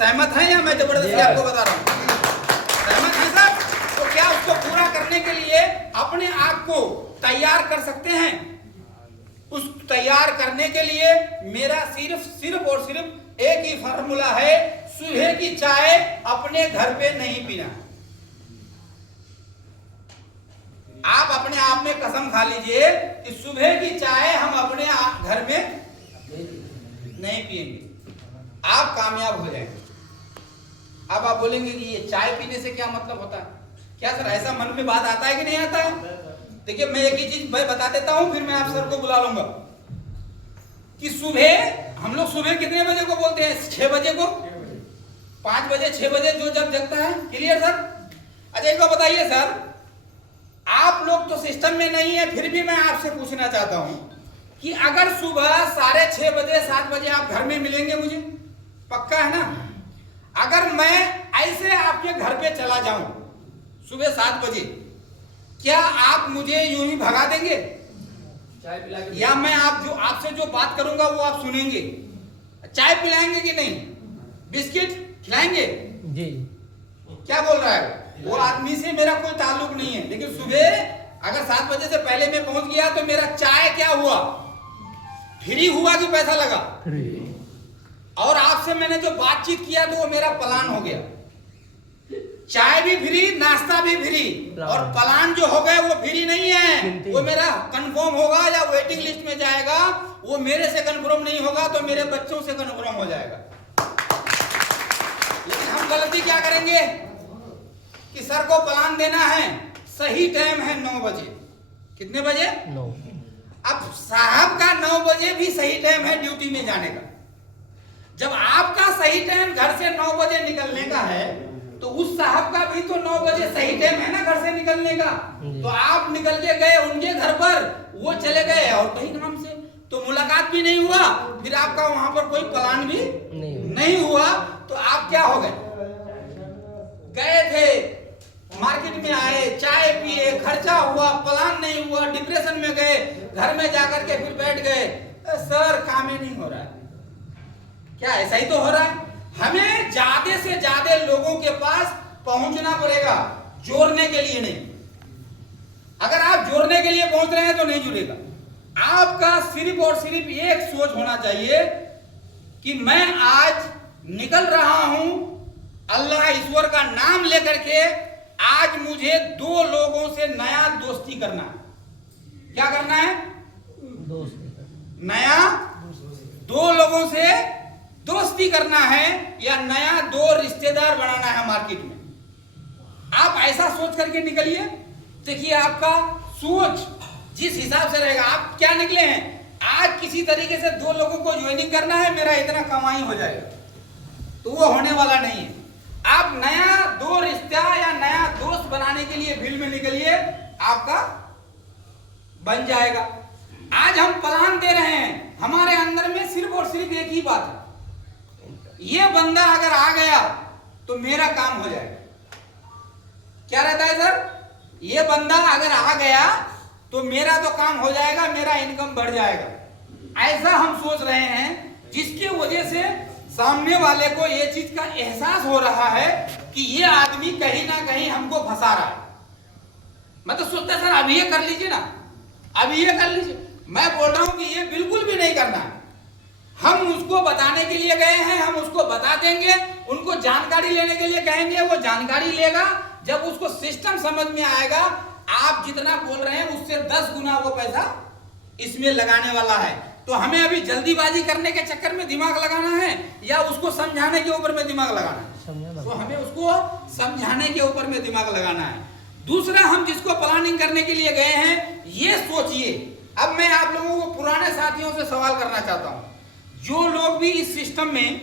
सहमत हैं या मैं जबरदस्ती आपको बता रहा हूँ? सहमत हैं सब? तो क्या उसको पूरा करने के लिए अपने आप को तैयार कर सकते हैं? उस तैयार करने के लिए मेरा सिर्फ और सिर्फ एक ही फार्मूला है, सुबह की चाय अपने घर पे नहीं पीना। आप अपने आप में कसम खा लीजिए कि सुबह की चाय हम अपने घर में नहीं पिएंगे, आप कामयाब हो जाएंगे। अब आप बोलेंगे कि ये चाय पीने से क्या मतलब होता है? क्या सर ऐसा मन में बात आता है कि नहीं आता है? देखिए मैं एक ही चीज भाई बता देता हूं, फिर मैं आप सर को बुला लूंगा कि सुबह हम लोग सुबह कितने बजे को बोलते हैं? 6 बजे को, 5 बजे, 6 बजे जो जब जगता है। Clear sir? अच्छा एक बात बताइए सर, आप लोग तो सिस्टम में नहीं है, फिर भी मैं आपसे पूछना चाहता हूं कि अगर सुबह 6:30 बजे 7 बजे आप घर में मिलेंगे मुझे, पक्का है ना? अगर मैं ऐसे आपके घर पे चला जाऊं सुबह 7 बजे, क्या आप मुझे यूं ही भगा देंगे? चाय पिला के, या मैं आपसे जो बात करूंगा वो आप सुनेंगे? चाय पिलाएंगे कि नहीं? बिस्किट खिलाएंगे जी? क्या बोल रहा है वो आदमी से मेरा कोई ताल्लुक नहीं है, लेकिन सुबह अगर 7 बजे से पहले मैं पहुंच गया तो मेरा चाय क्या हुआ? फ्री हुआ कि पैसा लगा? और आपसे मैंने जो बातचीत किया तो वो मेरा प्लान हो गया। चाय भी फ्री, नाश्ता भी फ्री, और प्लान जो हो गया वो फ्री नहीं है, वो मेरा कंफर्म होगा या वेटिंग लिस्ट में जाएगा। वो मेरे से कंफर्म नहीं होगा तो मेरे बच्चों से कंफर्म हो जाएगा। लेकिन हम गलती क्या करेंगे कि सर को प्लान देना है, सही टाइम है 9 बजे। कितने बजे? 9। अब साहब का 9 बजे भी सही टाइम है ड्यूटी में जाने का। जब आपका सही टाइम घर से 9 बजे निकलने का है तो उस साहब का भी तो 9 बजे सही टाइम है ना घर से निकलने का। तो आप निकल के गए उनके घर पर, वो चले गए और कहीं काम से, तो मुलाकात भी नहीं हुआ, फिर आपका वहां पर कोई प्लान भी नहीं हुआ। तो आप क्या हो गए? गए थे मार्केट में, आए, चाय पिए, खर्चा हुआ, प्लान नहीं हुआ, डिप्रेशन में गए, घर में जाकर के फिर बैठ गए, सर काम ही नहीं हो रहा है। क्या ऐसा ही तो हो रहा है? हमें ज्यादा से ज्यादा लोगों के पास पहुंचना पड़ेगा, जोड़ने के लिए नहीं। अगर आप जोड़ने के लिए पहुंच रहे हैं तो नहीं जुड़ेगा। आपका सिर्फ और सिर्फ एक सोच होना चाहिए कि मैं आज निकल रहा हूं अल्लाह ईश्वर का नाम लेकर के, आज मुझे 2 लोगों से नया दोस्ती करना है। क्या करना है? नया 2 लोगों से दोस्ती करना है, या नया 2 रिश्तेदार बनाना है मार्केट में। आप ऐसा सोच करके निकलिए। देखिए आपका सोच जिस हिसाब से रहेगा, आप क्या निकले हैं, आज किसी तरीके से 2 लोगों को ज्वाइनिंग करना है, मेरा इतना कमाई हो जाएगा, तो वो होने वाला नहीं है। आप नया 2 रिश्ता या नया दोस्त बनाने के लिए फील्ड में निकलिए, आपका बन जाएगा। आज हम प्लान दे रहे हैं, हमारे अंदर में सिर्फ और सिर्फ एक ही बात है, ये बंदा अगर आ गया तो मेरा काम हो जाएगा। क्या रहता है सर? ये बंदा अगर आ गया तो मेरा तो काम हो जाएगा, मेरा इनकम बढ़ जाएगा। ऐसा हम सोच रहे हैं, जिसकी वजह से सामने वाले को ये चीज का एहसास हो रहा है कि ये आदमी कहीं ना कहीं हमको फंसा रहा है। मैं तो सोचता सर अभी ये कर लीजिए ना, अभी ये कर लीजिए। मैं बोल रहा हूं कि ये बिल्कुल भी नहीं करना है। हम उसको बताने के लिए गए हैं, हम उसको बता देंगे, उनको जानकारी लेने के लिए कहेंगे, वो जानकारी लेगा। जब उसको सिस्टम समझ में आएगा, आप जितना बोल रहे हैं उससे 10 गुना वो पैसा इसमें लगाने वाला है। तो हमें अभी जल्दीबाजी करने के चक्कर में दिमाग लगाना है, या उसको समझाने के ऊपर में दिमाग लगाना है? तो हमें उसको समझाने के ऊपर में दिमाग लगाना है। दूसरा, हम जिसको प्लानिंग करने के लिए गए हैं, ये सोचिए। अब मैं आप लोगों को पुराने साथियों से सवाल करना चाहता हूं, जो लोग भी इस सिस्टम में